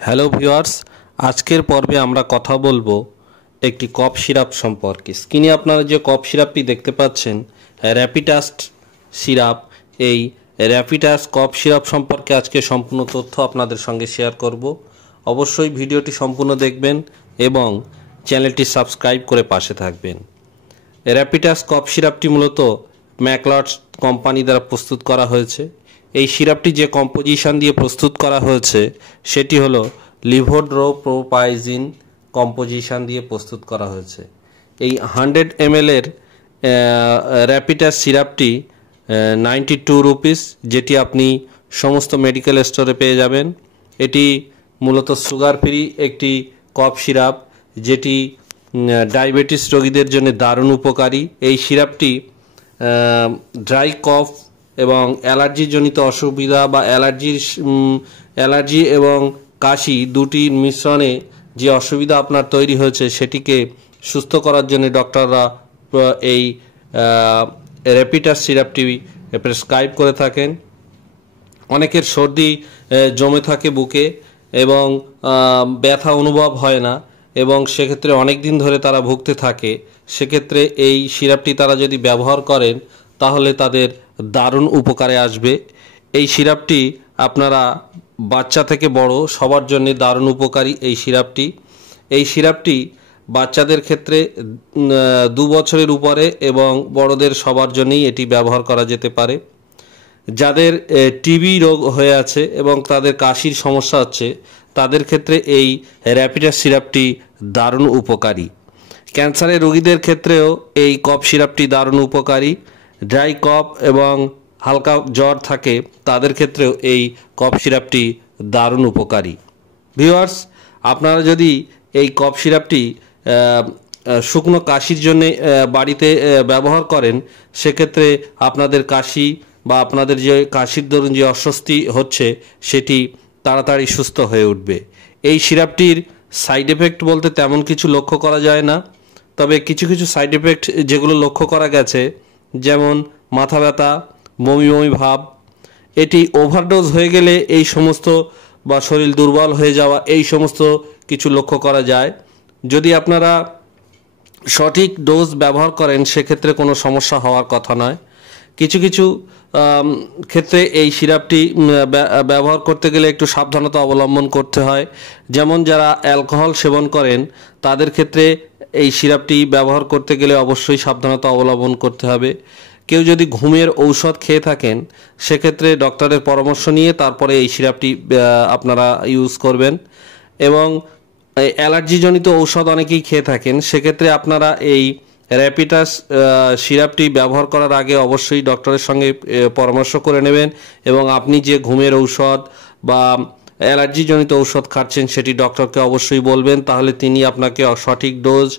Hello viewers, আজকের পর্বে আমরা কথা বলবো একটি কফ সিরাপ সম্পর্কে। স্ক্রিনে আপনারা যে কফ সিরাপটি দেখতে পাচ্ছেন র্যাপিটাস্ট সিরাপ, এই র্যাপিটাস্ট কফ সিরাপ সম্পর্কে আজকে সম্পূর্ণ তথ্য আপনাদের সঙ্গে শেয়ার করব। অবশ্যই ভিডিওটি সম্পূর্ণ দেখবেন এবং চ্যানেলটি সাবস্ক্রাইব করে পাশে থাকবেন। র্যাপিটাস্ট কফ সিরাপটি মূলত ম্যাকলডস কোম্পানি দ্বারা প্রস্তুত করা হয়েছে। এই সিরাপটি যে কম্পোজিশন দিয়ে প্রস্তুত করা হয়েছে সেটি হলো লিভোড্রোপ্রোপাইজিন কম্পোজিশন দিয়ে প্রস্তুত করা হয়েছে। এই 100 ml এর র্যাপিটাস্ট সিরাপটি 92 রুপিস, যেটি আপনি সমস্ত মেডিকেল স্টোরে পেয়ে যাবেন। এটি মূলত সুগার ফ্রি একটি কফ সিরাপ, যেটি ডায়াবেটিস রোগীদের জন্য দারুণ উপকারী। এই সিরাপটি ড্রাই কফ এবং অ্যালার্জিজনিত অসুবিধা বা অ্যালার্জি এবং কাশি দুটির মিশ্রণে যে অসুবিধা আপনার তৈরি হয়েছে সেটিকে সুস্থ করার জন্য ডক্টররা এই র্যাপিটাস্ট সিরাপটি প্রেসক্রাইব করে থাকেন। অনেকের সর্দি জমে থাকে বুকে এবং ব্যথা অনুভব হয় না এবং সেক্ষেত্রে অনেক দিন ধরে তারা ভুগতে থাকে। সেক্ষেত্রে এই সিরাপটি তারা যদি ব্যবহার করেন তাহলে তাদের দারুণ উপকারে আসবে। এই সিরাপটি আপনারা বাচ্চা থেকে বড় সবার জন্য দারুণ উপকারী। এই সিরাপটি বাচ্চাদের ক্ষেত্রে 2 বছরের উপরে এবং বড়দের সবার জন্যই এটি ব্যবহার করা যেতে পারে। যাদের টিবি রোগ হয়ে আছে এবং তাদের কাশির সমস্যা হচ্ছে তাদের ক্ষেত্রে এই র্যাপিটাস্ট সিরাপটি দারুণ উপকারী। ক্যান্সারের রোগীদের ক্ষেত্রেও এই কফ সিরাপটি দারুণ উপকারী। ড্রাই কফ এবং হালকা জ্বর থাকে তাদের ক্ষেত্রেও এই কফ সিরাপটি দারুণ উপকারী। ভিউয়ার্স, আপনারা যদি এই কফ সিরাপটি শুকনো কাশির জন্য বাড়িতে ব্যবহার করেন সেক্ষেত্রে আপনাদের কাশি বা আপনাদের যে কাশির দরুন যে অস্বস্তি হচ্ছে সেটি তাড়াতাড়ি সুস্থ হয়ে উঠবে। এই সিরাপটির সাইড এফেক্ট বলতে তেমন কিছু লক্ষ্য করা যায় না, তবে কিছু কিছু সাইড এফেক্ট যেগুলো লক্ষ্য করা গেছে, যেমন মাথা ব্যথা, বমি বমি ভাব, এটি ওভারডোজ হয়ে গেলে এই সমস্ত বা শরীর দুর্বল হয়ে যাওয়া এই সমস্ত কিছু লক্ষ্য করা যায়। যদি আপনারা সঠিক ডোজ ব্যবহার করেন সেক্ষেত্রে কোনো সমস্যা হওয়ার কথা নয়। কিছু কিছু ক্ষেত্রে এই সিরাপটি ব্যবহার করতে গেলে একটু সাবধানতা অবলম্বন করতে হয়। যেমন যারা অ্যালকোহল সেবন করেন তাদের ক্ষেত্রে এই সিরাপটি ব্যবহার করতে গেলে অবশ্যই সাবধানতা অবলম্বন করতে হবে। কেউ যদি ঘুমের ঔষধ খেয়ে থাকেন সেক্ষেত্রে ডক্টরের পরামর্শ নিয়ে তারপরে এই সিরাপটি আপনারা ইউজ করবেন। এবং অ্যালার্জিজনিত ঔষধ অনেকেই খেয়ে থাকেন, সেক্ষেত্রে আপনারা এই র্যাপিটাস্ট সিরাপটি ব্যবহার করার আগে অবশ্যই ডক্টরের সঙ্গে পরামর্শ করে নেবেন এবং আপনি যে ঘুমের ঔষধ বা অ্যালার্জিজনিত ঔষধ খাচ্ছেন সেটি ডক্টরকে অবশ্যই বলবেন, তাহলে তিনি আপনাকে সঠিক ডোজ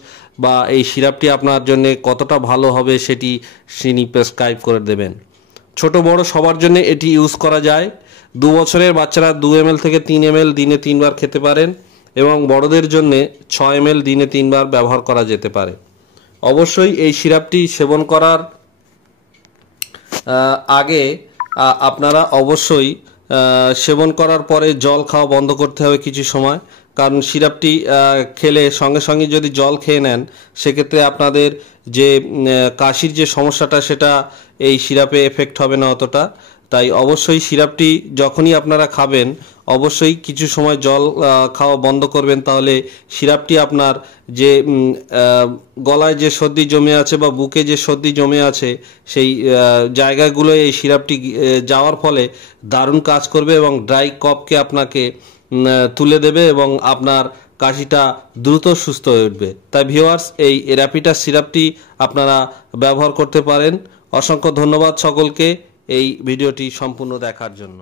বা এই সিরাপটি আপনার জন্য কতটা ভালো হবে সেটি তিনি প্রেসক্রাইব করে দেবেন। ছোট বড় সবার জন্য এটি ইউজ করা যায়। 2 বছরের বাচ্চারা 2 ml থেকে 3 ml দিনে 3 বার খেতে পারেন এবং বড়দের জন্য 6 ml দিনে 3 বার ব্যবহার করা যেতে পারে। অবশ্যই এই সিরাপটি সেবন করার আগে আপনারা অবশ্যই সেবন করার পরে জল খাওয়া বন্ধ করতে হবে কিছু সময়, কারণ সিরাপটি খেলে সঙ্গে সঙ্গে যদি জল খেয়ে নেন সেক্ষেত্রে আপনাদের যে কাশির যে সমস্যাটা সেটা এই সিরাপে এফেক্ট হবে না অতটা। তাই অবশ্যই সিরাপটি যখনই আপনারা খাবেন অবশ্যই কিছু সময় জল খাওয়া বন্ধ করবেন, তাহলে সিরাপটি আপনার যে গলায় যে সর্দি জমে আছে বা বুকে যে সর্দি জমে আছে সেই জায়গাগুলোয় এই সিরাপটি যাওয়ার ফলে দারুণ কাজ করবে এবং ড্রাই কফকে আপনাকে তুলে দেবে এবং আপনার কাশিটা দ্রুত সুস্থ হয়ে উঠবে। তাই ভিউয়ার্স, এই র্যাপিটাস্ট সিরাপটি আপনারা ব্যবহার করতে পারেন। অসংখ্য ধন্যবাদ সকলকে এই ভিডিওটি সম্পূর্ণ দেখার জন্য।